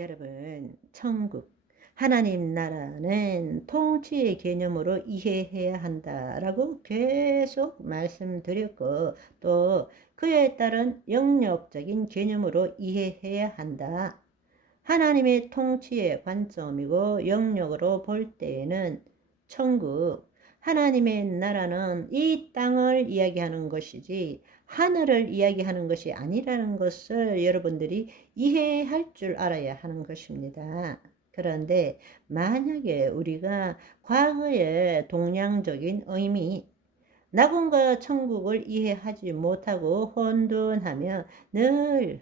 여러분, 천국, 하나님 나라는 통치의 개념으로 이해해야 한다라고 계속 말씀드렸고, 또 그에 따른 영역적인 개념으로 이해해야 한다. 하나님의 통치의 관점이고 영역으로 볼 때에는 천국, 하나님의 나라는 이 땅을 이야기하는 것이지 하늘을 이야기하는 것이 아니라는 것을 여러분들이 이해할 줄 알아야 하는 것입니다. 그런데 만약에 우리가 과거의 동양적인 의미, 낙원과 천국을 이해하지 못하고 혼돈하며 늘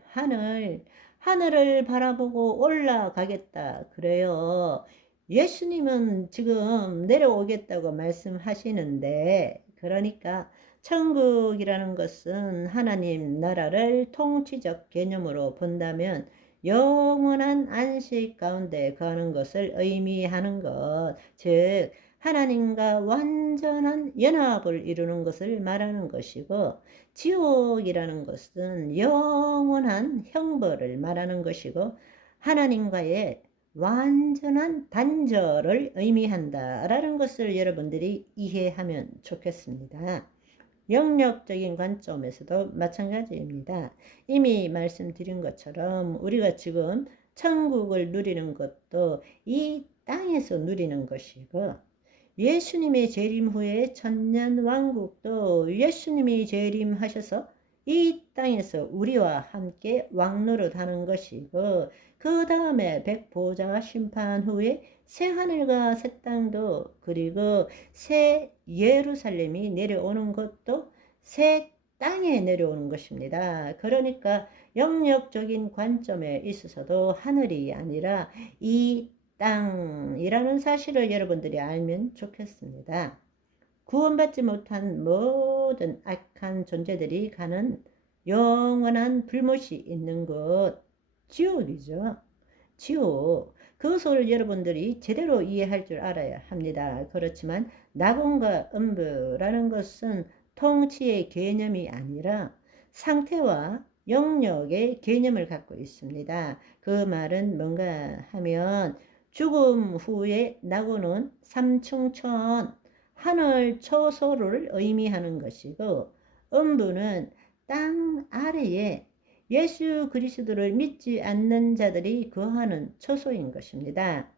하늘을 바라보고 올라가겠다 그래요. 예수님은 지금 내려오겠다고 말씀하시는데, 그러니까 천국이라는 것은 하나님 나라를 통치적 개념으로 본다면 영원한 안식 가운데 거하는 것을 의미하는 것, 즉 하나님과 완전한 연합을 이루는 것을 말하는 것이고, 지옥이라는 것은 영원한 형벌을 말하는 것이고, 하나님과의 완전한 단절을 의미한다라는 것을 여러분들이 이해하면 좋겠습니다. 영역적인 관점에서도 마찬가지입니다. 이미 말씀드린 것처럼 우리가 지금 천국을 누리는 것도 이 땅에서 누리는 것이고, 예수님의 재림 후에 천년 왕국도 예수님이 재림하셔서 이 땅에서 우리와 함께 왕노릇하는 것이고, 그 다음에 백보자 심판 후에 새 하늘과 새 땅도, 그리고 새 예루살렘이 내려오는 것도 새 땅에 내려오는 것입니다. 그러니까 영역적인 관점에 있어서도 하늘이 아니라 이 땅이라는 사실을 여러분들이 알면 좋겠습니다. 구원받지 못한 모든 악한 존재들이 가는 영원한 불못이 있는 곳, 지옥이죠. 지옥. 그것을 여러분들이 제대로 이해할 줄 알아야 합니다. 그렇지만 낙원과 음부라는 것은 통치의 개념이 아니라 상태와 영역의 개념을 갖고 있습니다. 그 말은 뭔가 하면 죽음 후에 낙원은 삼층천, 하늘 초소를 의미하는 것이고, 음부는 땅 아래에 예수 그리스도를 믿지 않는 자들이 거하는 처소인 것입니다.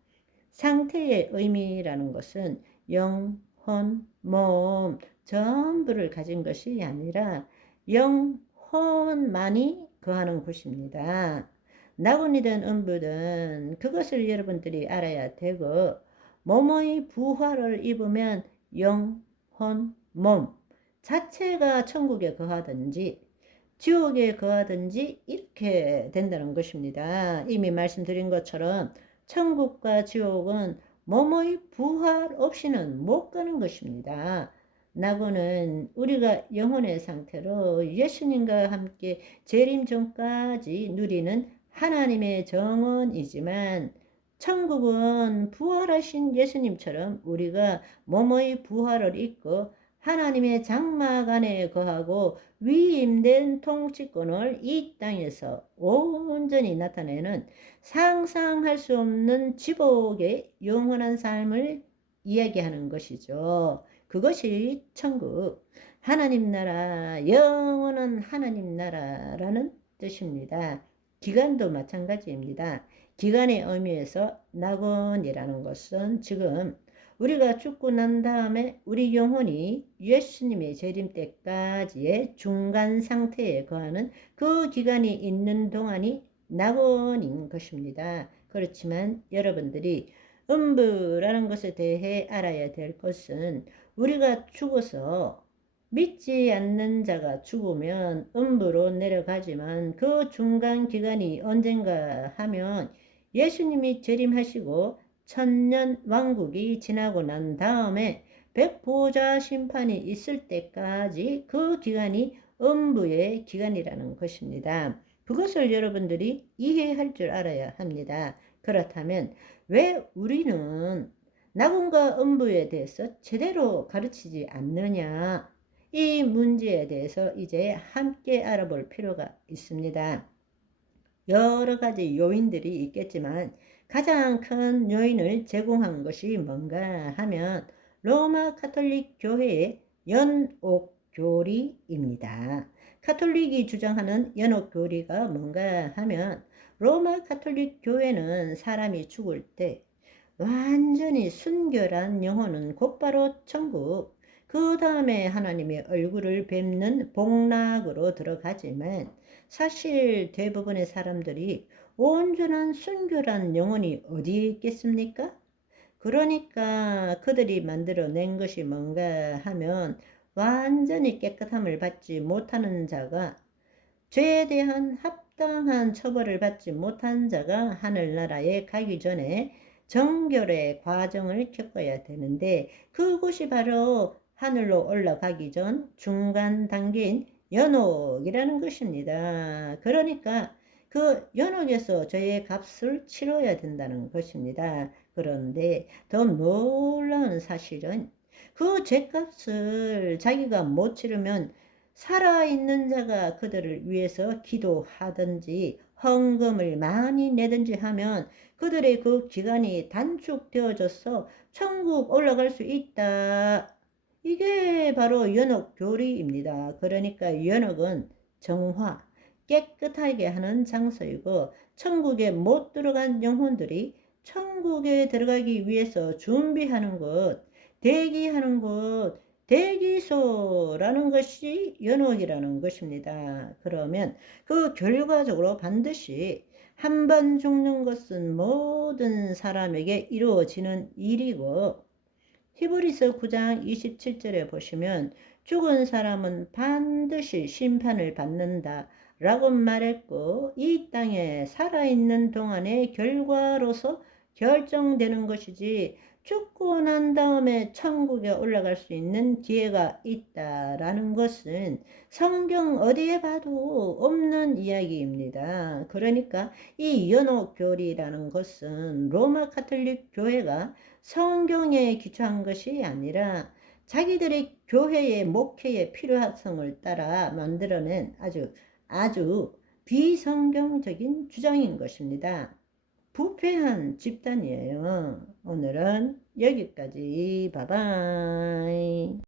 상태의 의미라는 것은 영혼, 몸 전부를 가진 것이 아니라 영혼만이 거하는 곳입니다. 낙원이든 음부든 그것을 여러분들이 알아야 되고, 몸의 부활을 입으면 영혼, 몸 자체가 천국에 거하든지 지옥에 거하든지 이렇게 된다는 것입니다. 이미 말씀드린 것처럼 천국과 지옥은 몸의 부활 없이는 못 가는 것입니다. 낙원은 우리가 영혼의 상태로 예수님과 함께 재림 전까지 누리는 하나님의 정원이지만, 천국은 부활하신 예수님처럼 우리가 몸의 부활을 입고 하나님의 장막 안에 거하고 위임된 통치권을 이 땅에서 온전히 나타내는 상상할 수 없는 지복의 영원한 삶을 이야기하는 것이죠. 그것이 천국, 하나님 나라, 영원한 하나님 나라라는 뜻입니다. 기간도 마찬가지입니다. 기간의 의미에서 낙원이라는 것은 지금 우리가 죽고 난 다음에 우리 영혼이 예수님의 재림 때까지의 중간 상태에 거하는 그 기간이 있는 동안이 낙원인 것입니다. 그렇지만 여러분들이 음부라는 것에 대해 알아야 될 것은, 우리가 죽어서 믿지 않는 자가 죽으면 음부로 내려가지만 그 중간 기간이 언젠가 하면 예수님이 재림하시고 천년 왕국이 지나고 난 다음에 백보자 심판이 있을 때까지 그 기간이 음부의 기간이라는 것입니다. 그것을 여러분들이 이해할 줄 알아야 합니다. 그렇다면 왜 우리는 낙원과 음부에 대해서 제대로 가르치지 않느냐? 이 문제에 대해서 이제 함께 알아볼 필요가 있습니다. 여러 가지 요인들이 있겠지만 가장 큰 요인을 제공한 것이 뭔가 하면 로마 가톨릭 교회의 연옥교리입니다. 가톨릭이 주장하는 연옥교리가 뭔가 하면 로마 가톨릭 교회는 사람이 죽을 때 완전히 순결한 영혼은 곧바로 천국, 그 다음에 하나님의 얼굴을 뵙는 복락으로 들어가지만 사실 대부분의 사람들이 온전한 순결한 영혼이 어디에 있겠습니까? 그러니까 그들이 만들어낸 것이 뭔가 하면 완전히 깨끗함을 받지 못하는 자가, 죄에 대한 합당한 처벌을 받지 못한 자가 하늘나라에 가기 전에 정결의 과정을 겪어야 되는데, 그곳이 바로 하늘로 올라가기 전 중간 단계인 연옥이라는 것입니다. 그러니까 그 연옥에서 죄의 값을 치러야 된다는 것입니다. 그런데 더 놀라운 사실은 그 죄값을 자기가 못 치르면 살아있는 자가 그들을 위해서 기도하든지 헌금을 많이 내든지 하면 그들의 그 기간이 단축되어져서 천국 올라갈 수 있다. 이게 바로 연옥 교리입니다. 그러니까 연옥은 정화, 깨끗하게 하는 장소이고, 천국에 못 들어간 영혼들이 천국에 들어가기 위해서 준비하는 곳, 대기하는 곳, 대기소라는 것이 연옥이라는 것입니다. 그러면 그 결과적으로 반드시 한 번 죽는 것은 모든 사람에게 이루어지는 일이고, 히브리서 9장 27절에 보시면 죽은 사람은 반드시 심판을 받는다 라고 말했고, 이 땅에 살아있는 동안의 결과로서 결정되는 것이지 죽고 난 다음에 천국에 올라갈 수 있는 기회가 있다라는 것은 성경 어디에 봐도 없는 이야기입니다. 그러니까 이 연옥교리라는 것은 로마 가톨릭 교회가 성경에 기초한 것이 아니라 자기들의 교회의 목회의 필요성을 따라 만들어낸 아주 비성경적인 주장인 것입니다. 부패한 집단이에요. 오늘은 여기까지. 바이바이.